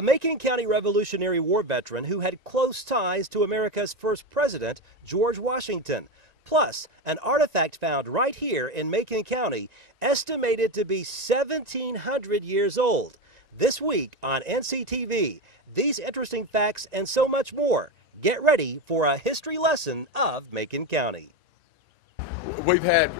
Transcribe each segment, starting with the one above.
a Macon County Revolutionary War veteran who had close ties to America's first president, George Washington. Plus, an artifact found right here in Macon County, estimated to be 1,700 years old. This week on NCTV, these interesting facts and so much more. Get ready for a history lesson of Macon County. We've had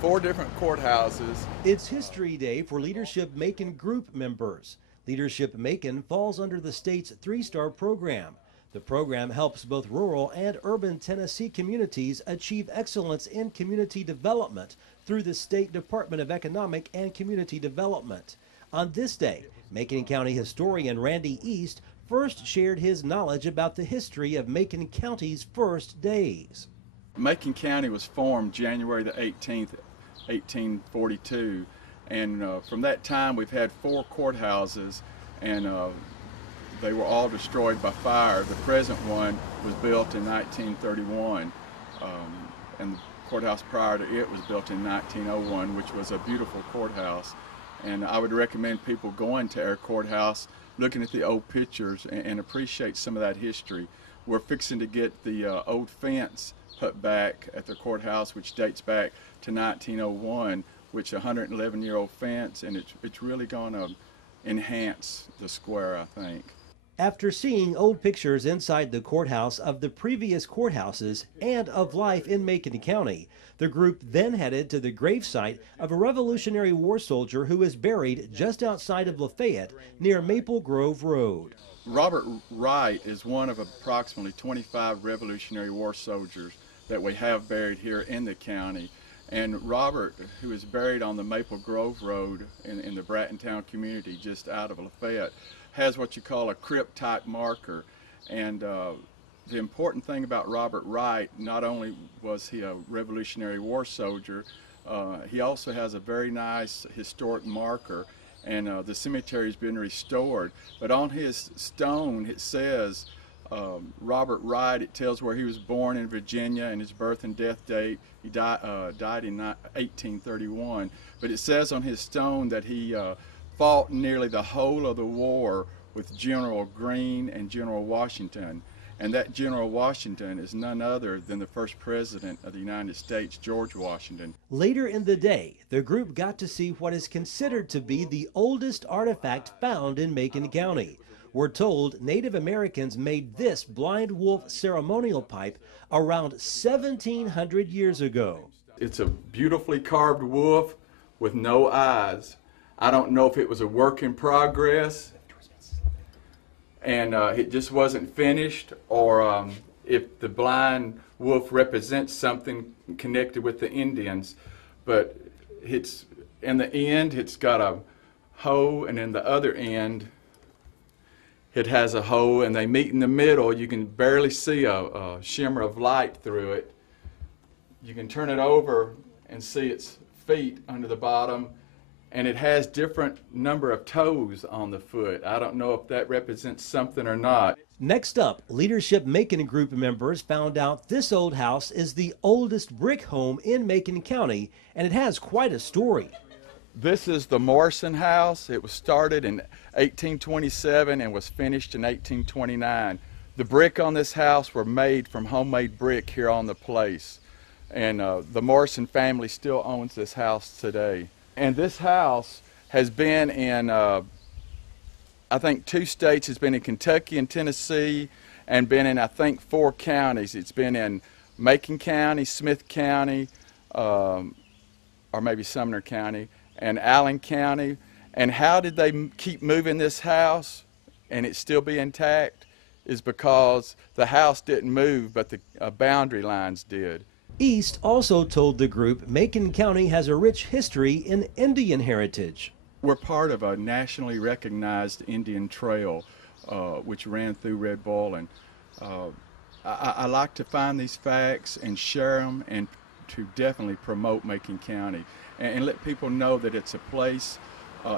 4 different courthouses. It's History Day for Leadership Macon group members. Leadership Macon falls under the state's 3-star program. The program helps both rural and urban Tennessee communities achieve excellence in community development through the State Department of Economic and Community Development. On this day, Macon County historian Randy East first shared his knowledge about the history of Macon County's first days. Macon County was formed January the 18th, 1842, and from that time we've had 4 courthouses, and they were all destroyed by fire. The present one was built in 1931, and the courthouse prior to it was built in 1901, which was a beautiful courthouse. And I would recommend people going to our courthouse, looking at the old pictures, and appreciate some of that history. We're fixing to get the old fence put back at the courthouse, which dates back to 1901, which is a 111-year-old fence, and it's really going to enhance the square, I think. After seeing old pictures inside the courthouse of the previous courthouses and of life in Macon County, the group then headed to the gravesite of a Revolutionary War soldier who is buried just outside of Lafayette near Maple Grove Road. Robert Wright is one of approximately 25 Revolutionary War soldiers that we have buried here in the county. And Robert, who is buried on the Maple Grove Road in the Brattontown community just out of Lafayette, has what you call a crypt type marker. And the important thing about Robert Wright, not only was he a Revolutionary War soldier, he also has a very nice historic marker, and the cemetery has been restored. But on his stone it says Robert Wright. It tells where he was born in Virginia and his birth and death date. He died in 1831. But it says on his stone that he fought nearly the whole of the war with General Greene and General Washington. And that General Washington is none other than the first president of the United States, George Washington. Later in the day, the group got to see what is considered to be the oldest artifact found in Macon County. We're told Native Americans made this blind wolf ceremonial pipe around 1,700 years ago. It's a beautifully carved wolf with no eyes. I don't know if it was a work in progress and it just wasn't finished, or if the blind wolf represents something connected with the Indians. But it's in the end, it's got a hoe, and in the other end it has a hoe, and they meet in the middle. You can barely see a shimmer of light through it. You can turn it over and see its feet under the bottom, and it has different number of toes on the foot. I don't know if that represents something or not. Next up, Leadership Macon group members found out this old house is the oldest brick home in Macon County, and it has quite a story. This is the Morrison house. It was started in 1827 and was finished in 1829. The brick on this house were made from homemade brick here on the place. And the Morrison family still owns this house today. And this house has been in, I think, 2 states. It's been in Kentucky and Tennessee, and been in, I think, 4 counties. It's been in Macon County, Smith County, or maybe Sumner County, and Allen County. And how did they keep moving this house and it still be intact? Is because the house didn't move, but the boundary lines did. East also told the group Macon County has a rich history in Indian heritage. We're part of a nationally recognized Indian trail which ran through Red Bull, and I like to find these facts and share them, and to definitely promote Macon County and let people know that it's a place,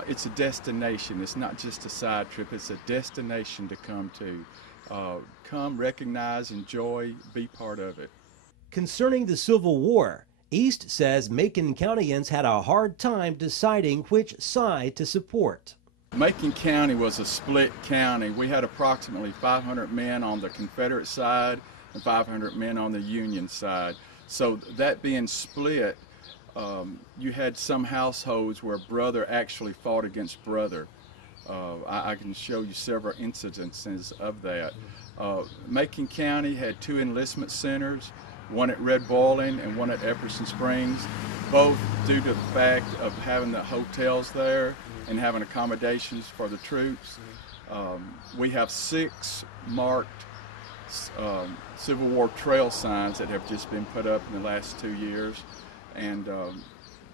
it's a destination. It's not just a side trip, it's a destination to come to. Come, recognize, enjoy, be part of it. Concerning the Civil War, East says Macon Countyans had a hard time deciding which side to support. Macon County was a split county. We had approximately 500 men on the Confederate side and 500 men on the Union side. So that being split, you had some households where brother actually fought against brother. I can show you several incidences of that. Macon County had 2 enlistment centers, one at Red Boiling and one at Epperson Springs, both due to the fact of having the hotels there and having accommodations for the troops. We have 6 marked Civil War trail signs that have just been put up in the last 2 years, and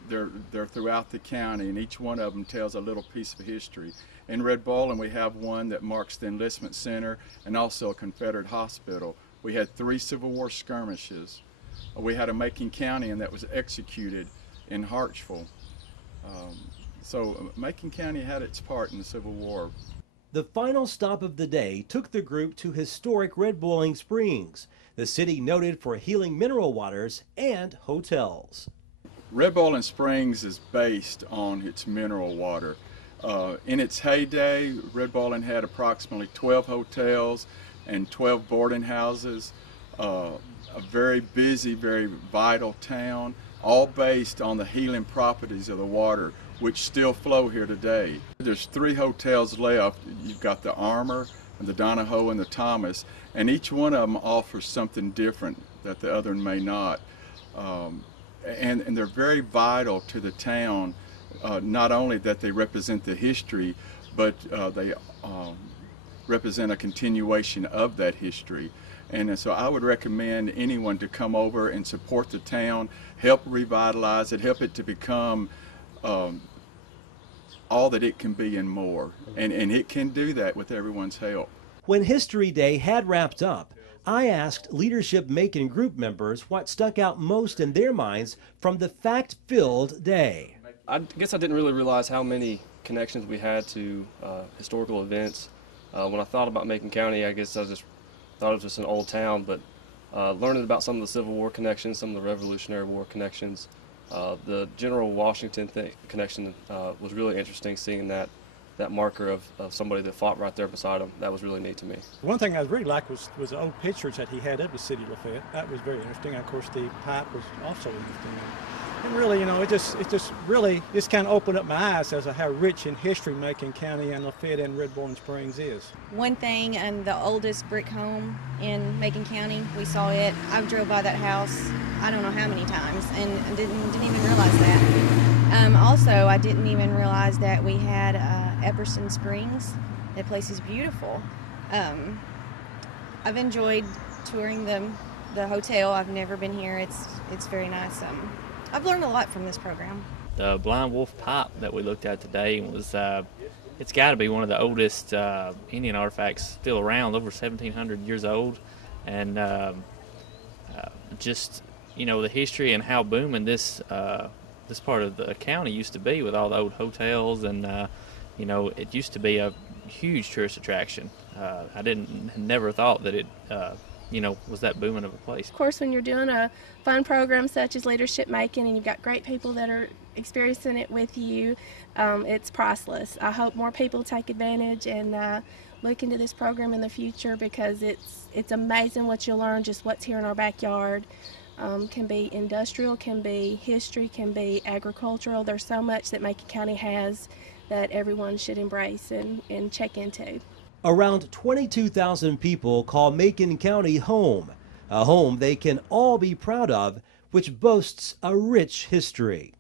they're throughout the county, and each one of them tells a little piece of history. In Red Boiling, we have one that marks the enlistment center and also a Confederate hospital. We had 3 Civil War skirmishes. We had a Macon County and that was executed in Hartsville. So Macon County had its part in the Civil War. The final stop of the day took the group to historic Red Boiling Springs, the city noted for healing mineral waters and hotels. Red Boiling Springs is based on its mineral water. In its heyday, Red Boiling had approximately 12 hotels and 12 boarding houses, a very busy, very vital town, all based on the healing properties of the water, which still flow here today. There's 3 hotels left. You've got the Armour, and the Donahoe, and the Thomas, and each one of them offers something different that the other may not. And they're very vital to the town, not only that they represent the history, but they represent a continuation of that history. And so I would recommend anyone to come over and support the town, help revitalize it, help it to become all that it can be and more. And it can do that with everyone's help. When History Day had wrapped up, I asked Leadership Macon group members what stuck out most in their minds from the fact-filled day. I guess I didn't really realize how many connections we had to historical events. When I thought about Macon County, I guess I just thought it was just an old town, but learning about some of the Civil War connections, some of the Revolutionary War connections, the General Washington connection was really interesting, seeing that marker of somebody that fought right there beside him. That was really neat to me. One thing I really liked was the old pictures that he had of the city of Lafayette. That was very interesting. Of course, the pipe was also interesting. And really, you know, it just really kind of opened up my eyes as to how rich in history Macon County and Lafayette and Red Boiling Springs is. One thing, and the oldest brick home in Macon County, we saw it. I drove by that house I don't know how many times and didn't even realize that. Also, I didn't even realize that we had Epperson Springs. That place is beautiful. I've enjoyed touring the hotel. I've never been here. It's very nice. I've learned a lot from this program. The blind wolf pipe that we looked at today was, it's got to be one of the oldest Indian artifacts still around, over 1,700 years old. And just, you know, the history and how booming this part of the county used to be with all the old hotels, and you know, it used to be a huge tourist attraction. I never thought that it you know, was that booming of a place. Of course, when you're doing a fun program such as Leadership Macon and you've got great people that are experiencing it with you, it's priceless. I hope more people take advantage and look into this program in the future, because it's amazing what you'll learn, just what's here in our backyard. Can be industrial, can be history, can be agricultural. There's so much that Macon County has that everyone should embrace and check into. Around 22,000 people call Macon County home, a home they can all be proud of, which boasts a rich history.